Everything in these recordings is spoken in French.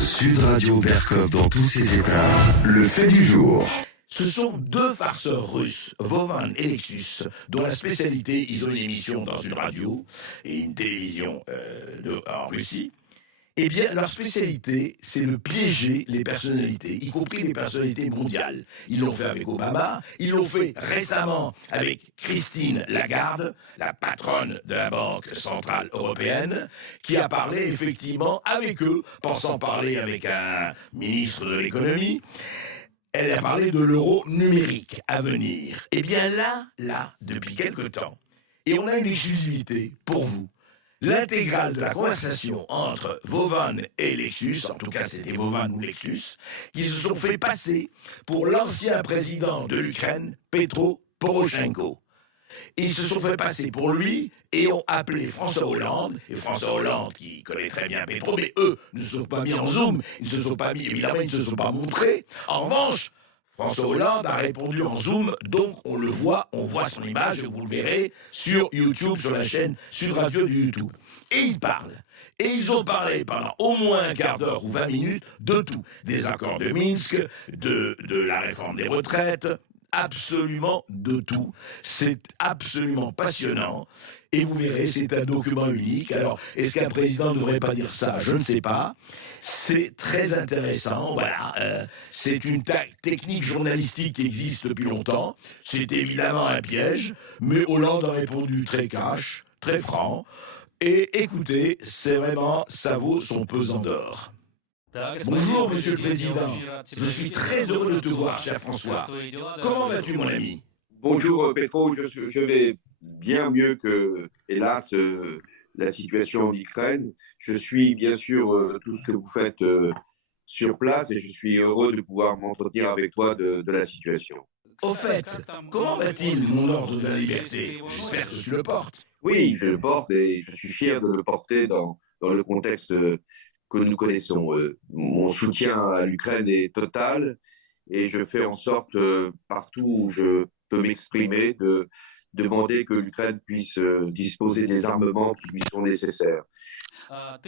Sud Radio Berkov dans tous ses états. Le fait du jour. Ce sont deux farceurs russes, Vovan et Lexus, dont la spécialité, ils ont une émission dans une radio et une télévision en Russie. Eh bien, leur spécialité, c'est de piéger les personnalités, y compris les personnalités mondiales. Ils l'ont fait avec Obama, ils l'ont fait récemment avec Christine Lagarde, la patronne de la Banque Centrale Européenne, qui a parlé effectivement avec eux, pensant parler avec un ministre de l'économie. Elle a parlé de l'euro numérique à venir. Eh bien là, depuis quelque temps, et on a une exclusivité pour vous. L'intégrale de la conversation entre Vovan et Lexus, en tout cas c'était Vovan ou Lexus, qui se sont fait passer pour l'ancien président de l'Ukraine, Petro Poroshenko. Ils se sont fait passer pour lui et ont appelé François Hollande, et François Hollande qui connaît très bien Petro, mais eux ne se sont pas mis en Zoom, ils ne se sont pas mis, évidemment ils ne se sont pas montrés. En revanche, François Hollande a répondu en Zoom, donc on le voit, on voit son image, et vous le verrez sur YouTube, sur la chaîne Sud Radio du YouTube. Et ils parlent. Et ils ont parlé pendant au moins un quart d'heure ou 20 minutes de tout. Des accords de Minsk, de la réforme des retraites, absolument de tout. C'est absolument passionnant. Et vous verrez, c'est un document unique. Alors, est-ce qu'un président ne devrait pas dire ça? Je ne sais pas. C'est très intéressant. Voilà. C'est une technique journalistique qui existe depuis longtemps. C'est évidemment un piège, mais Hollande a répondu très cash, très franc. Et écoutez, c'est vraiment, ça vaut son pesant d'or. Bonjour, Monsieur le Président. Je suis très heureux de te voir, cher François. Comment vas-tu, mon ami? Bonjour, Petro. Je vais bien mieux que, hélas, la situation en Ukraine. Je suis bien sûr tout ce que vous faites sur place et je suis heureux de pouvoir m'entretenir avec toi de la situation. Au fait, comment va-t-il, mon ordre de la liberté? J'espère que tu le portes. Oui, je le porte et je suis fier de le porter dans le contexte que nous connaissons. Mon soutien à l'Ukraine est total et je fais en sorte, partout où je peux m'exprimer, de demander que l'Ukraine puisse disposer des armements qui lui sont nécessaires. À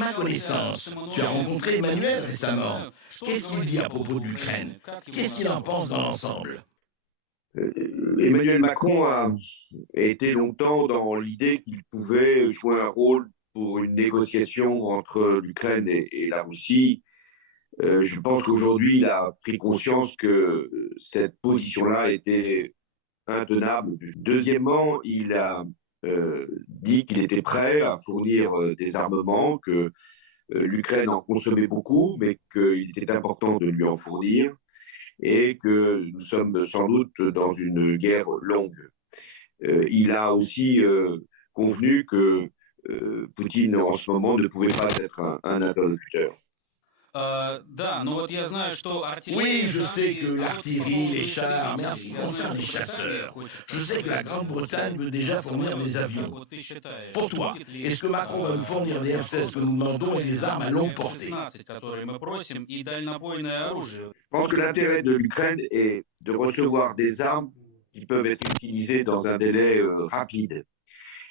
ma connaissance, tu as rencontré Emmanuel récemment. Qu'est-ce qu'il dit à propos de l'Ukraine? Qu'est-ce qu'il en pense dans l'ensemble? Emmanuel Macron a été longtemps dans l'idée qu'il pouvait jouer un rôle pour une négociation entre l'Ukraine et la Russie. Je pense qu'aujourd'hui, il a pris conscience que cette position-là était intenable. Deuxièmement, il a dit qu'il était prêt à fournir des armements, que l'Ukraine en consommait beaucoup, mais qu'il était important de lui en fournir et que nous sommes sans doute dans une guerre longue. Il a aussi convenu que Poutine, en ce moment, ne pouvait pas être un interlocuteur. Oui, je sais que l'artillerie, les chars, mais en ce qui concerne les chasseurs, je sais que la Grande-Bretagne veut déjà fournir des avions. Pour toi, est-ce que Macron va nous fournir des F-16 que nous demandons et des armes à longue portée? Je pense que l'intérêt de l'Ukraine est de recevoir des armes qui peuvent être utilisées dans un délai rapide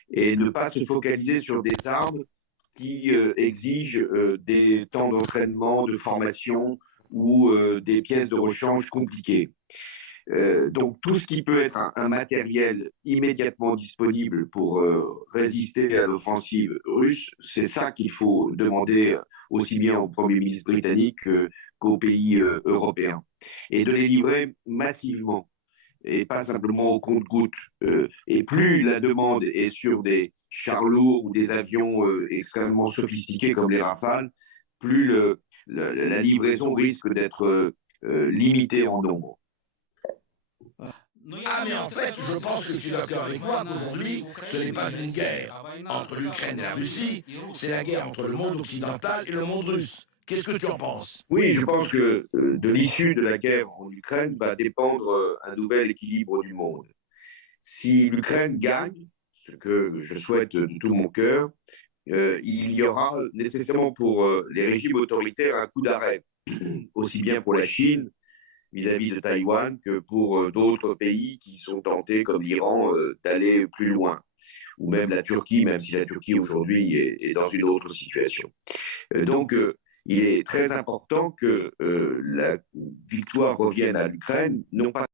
et ne pas se focaliser sur des armes qui exigent des temps d'entraînement, de formation ou des pièces de rechange compliquées. Donc tout ce qui peut être un matériel immédiatement disponible pour résister à l'offensive russe, c'est ça qu'il faut demander aussi bien au Premier ministre britannique qu'aux pays européens. Et de les livrer massivement et pas simplement au compte-gouttes. Et plus la demande est sur des chars lourds ou des avions extrêmement sophistiqués comme les Rafales, plus la livraison risque d'être limitée en nombre. Ah, mais en fait, je pense que tu es d'accord avec moi qu'aujourd'hui, ce n'est pas une guerre entre l'Ukraine et la Russie, c'est la guerre entre le monde occidental et le monde russe. Qu'est-ce que tu en penses? Oui, je pense que de l'issue de la guerre en Ukraine va dépendre un nouvel équilibre du monde. Si l'Ukraine gagne, ce que je souhaite de tout mon cœur, il y aura nécessairement pour les régimes autoritaires un coup d'arrêt, aussi bien pour la Chine vis-à-vis de Taïwan que pour d'autres pays qui sont tentés, comme l'Iran, d'aller plus loin, ou même la Turquie, même si la Turquie aujourd'hui est dans une autre situation. Donc, il est très important que la victoire revienne à l'Ukraine, non pas